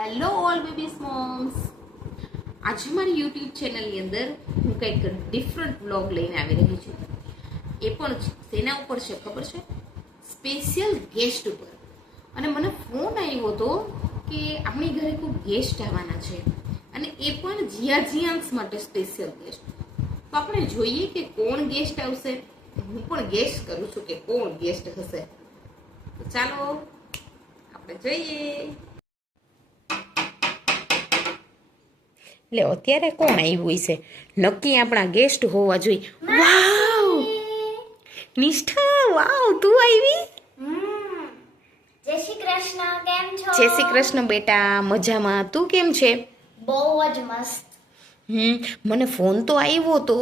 Hello all babies moms. આજે મારી YouTube ચેનલની અંદર હું કંઈક ડિફરન્ટ વ્લોગ લઈને આવી રહી છું. એ પણ તેના ઉપર છે ખબર છે, સ્પેશિયલ ગેસ્ટ ઉપર. અને મને ફોન આવ્યો હતો કે આપણી ઘરે કોઈ ગેસ્ટ આવવાના છે, અને એ પણ જીયાન્સ માટે સ્પેશિયલ ગેસ્ટ. તો આપણે જોઈએ કે કોણ ગેસ્ટ આવશે. હું પણ ગેસ કરું છું કે કોણ ગેસ્ટ હશે. તો ચાલો આપણે જોઈએ. એટલે અત્યારે કોણ આવ્યું છે? નક્કી આપણા ગેસ્ટ હોવા જોઈએ. વાવ નિષ્ઠા, વાવ તું આવી. જય શ્રી કૃષ્ણ, કેમ છો? જય શ્રી કૃષ્ણ બેટા, મજામાં. તું કેમ છે? બહુ જ મસ્ત. મને ફોન તો આવ્યો તો,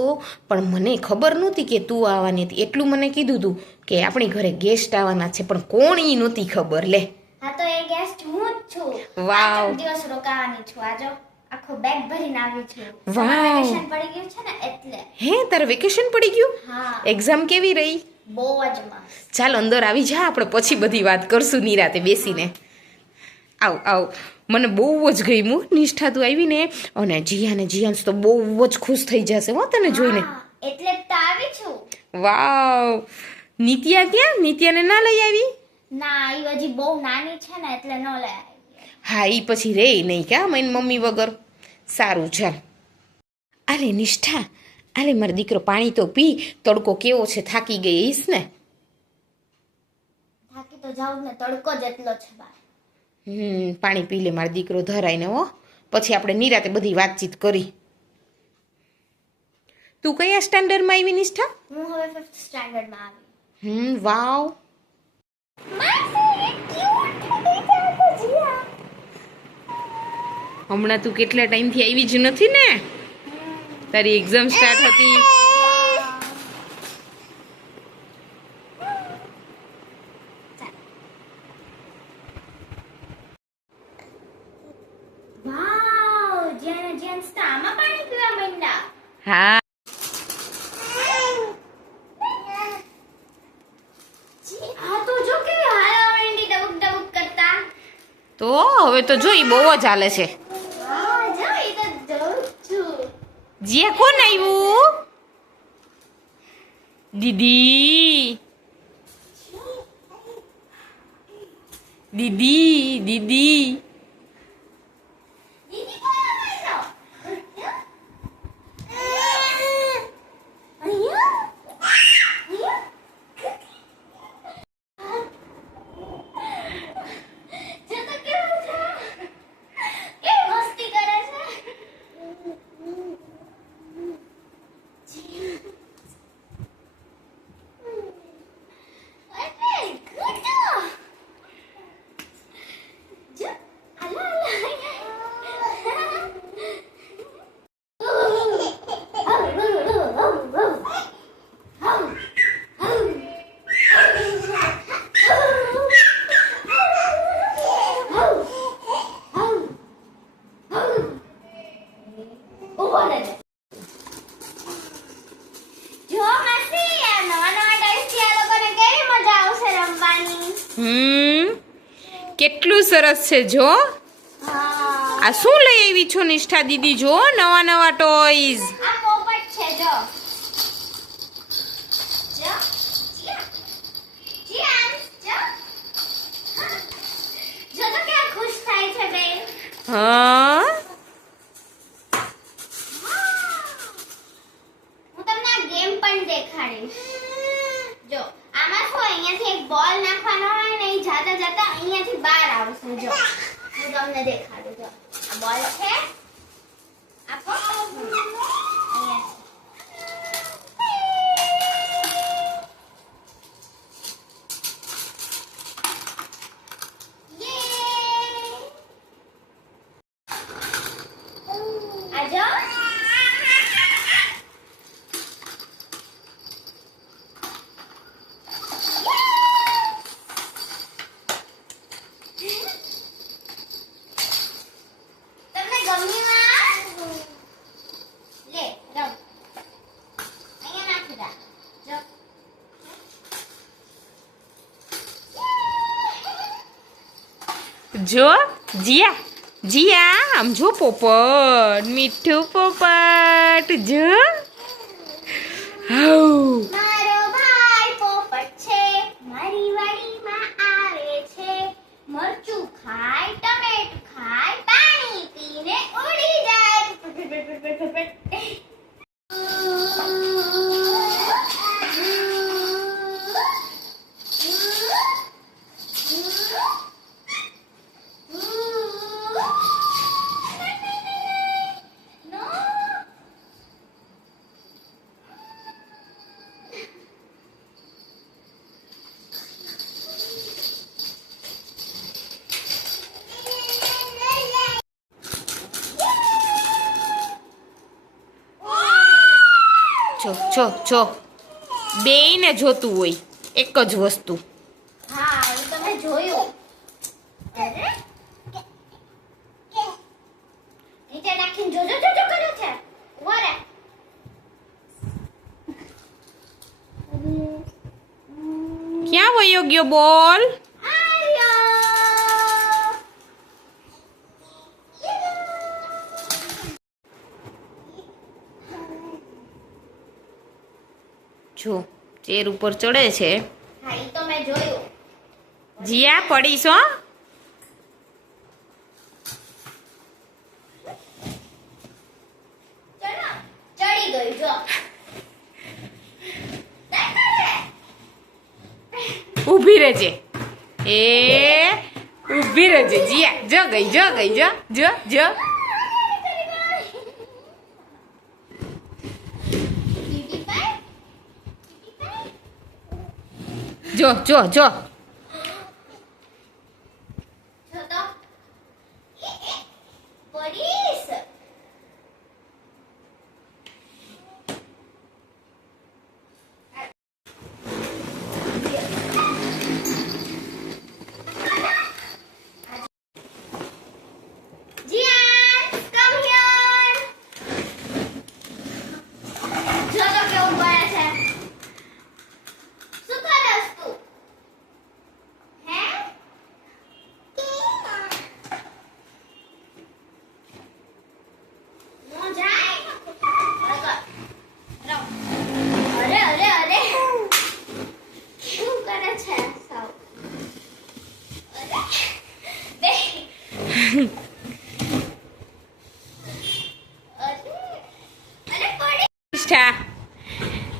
પણ મને ખબર નહોતી કે તું આવવાની હતી. એટલું મને કીધું તું કે આપણી ઘરે ગેસ્ટ આવવાના છે, પણ કોણ ઈ નહોતી ખબર. લે હા, તો એ ગેસ્ટ હું જ છું. વાવ. 5 દિવસ રોકાવાની છું. આજો આખો બેગ ભરીને આવી છું. વાવ. વેકેશન પડી ગયું છે ને એટલે. હે, તારે વેકેશન પડી ગયું? હા. એક્ઝામ કેવી રહી? બહુ જ મસ્ત. ચાલ અંદર આવી જા, આપણે પછી બધી વાત કરશું નિરાતે બેસીને. આવ આવ. મને બહુ જ ગમ્યું નિષ્ઠા તું આવીને. અને જીયાન્સ તો બહુ જ ખુશ થઈ જશે હો તને જોઈને. હા, એટલે જ તો આવી છું. વાવ. નિત્યા ક્યાં? નિત્યાને ના લઈ આવી? ના, ઈ હજી બહુ નાની છે ને એટલે ન લઈ આવી. હા, ઈ પછી રે નહીં ક્યાં મારી મમ્મી વગર. સારું ચાલ. આલે નિષ્ઠા, આલે મારો દીકરો પાણી તો પી. તડકો કેવો છે, થાકી ગઈ ઈસ ને. થાકી તો જાઉં ને, તડકો જ એટલો છે બહાર. પાણી પી લે મારો દીકરો, ધરાઈને હો. પછી આપણે નિરાતે બધી વાતચીત કરી. તું કયા સ્ટાન્ડર્ડમાં આવી નિષ્ઠા? હું હવે 5th સ્ટાન્ડર્ડમાં આવી. વાવ. હમણાં તું કેટલા ટાઈમથી આવી જ નથી ને. તારી એક્ઝામ સ્ટાર્ટ હતી. વાવ, જ્યાં આમાં પાણી પીવા માંડ્યા. હા. હા, તો જો કેવી હાલવા માંડી ડબક ડબક કરતા. તો હવે તો જોઈ બહુ જ હાલે છે. હા, જો ઈ તો જોઉં છું. જીયા, કોણ આવ્યું? દીદી. દીદી દીદી. દીદી કોણ આવ્યો? જો તો કેવું છે, કેવી મસ્તી કરે છે. અરે ગુડ. જો કેટલું સરસ છે. જો આ શું લઈ આવી છો નિષ્ઠા દીદી? જો નવા નવા ટોયઝ. આ પોપટ છે. જો જો જો તો કેવા ખુશ થાય છે બે. હા. હું તમને આ ગેમ પણ દેખાડીશ. જો આમાં શું, અહીંયાથી એક બોલ નાખવાનો હોય ને, એ જાતા જાતા અહીંયાથી બહાર આવશે. જો હું તમને દેખાડું. જો આ બોલ છે, આપો અહીંયા. આજો તમને ગમ્યું? લે રમ, અહીંયા નાખી દા. જો જો જીયા, જીયા આમ જો પોપટ મીઠું પોપટ જો હાઉ મારો ભાઈ પોપટ છે મારી વાડીમાં આવે છે મરચું ખાય ટમેટું ખાય પાણી પીને ઉડી જાય જો બેયને જોતું હોય એક જ વસ્તુ હા એ તમે જોયું અરે નીચે નાખીને જોજો જોજો કર્યું છે વરે ક્યાં વયો ગયો બોલ જો ચેર ઉપર ચડે છે હા ઈ તો મેં જોયું જીયા પડીશ હો ચલો ચડી ગઈ જો ઊભી રહેજે એ ઊભી રહેજે જીયા જો ગઈ જો જો જો તો પડીશ જીયાન કમ હિયર જો તો કેવું કરે છે શું કરસ તું હે નો જાય અરે શું કરે છે સાવ અરે બે અરે પડી નિષ્ઠા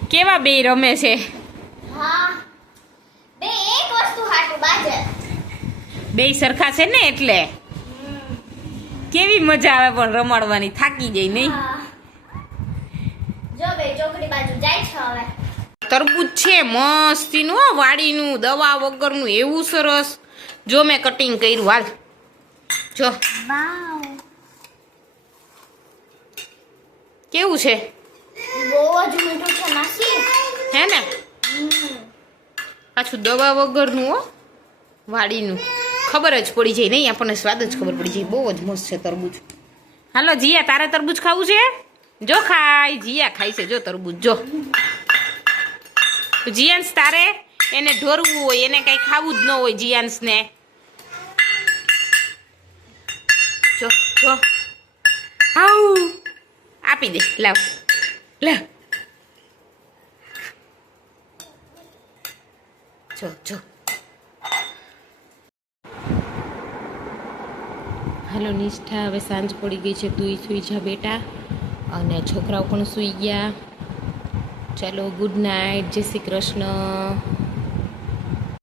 કેવા બે રમે છે હા બે એક વસ્તુ હાટું બાજે બે સરખા છે ને એટલે કેવી મજા આવે પણ રમાડવાની થાકી જાય નહીં હા. જો બે ચોકડી બાજુ જાય છે હવે તરબૂચ છે મસ્તીનું હો, વાડીનું દવા વગરનું એવું સરસ જો મેં કટિંગ કર્યું હાલ જો વાવ કેવું છે બહુ જ મીઠું છે માસી હે ને પાછું દવા વગરનું હો વાડીનું ખબર જ પડી જાય નહીં આપણને સ્વાદ જ ખબર પડી જાય બહુ જ મસ્ત છે તરબૂચ હાલો જીયા તારે તરબૂચ ખાવું છે જો ખાય જીયા ખાય છે જો તરબૂચ જો જીયાંશ તારે એને ઢોરવું હોય એને કઈ ખાવું જ ન હોય જીયાંશને જો આવ આપી દે લાવ જો હાલો નિષ્ઠા હવે સાંજ પડી ગઈ છે તું સૂઈ જા બેટા અને છોકરાઓ પણ સૂઈ ગયા ચાલો ગુડ નાઇટ જય શ્રી કૃષ્ણ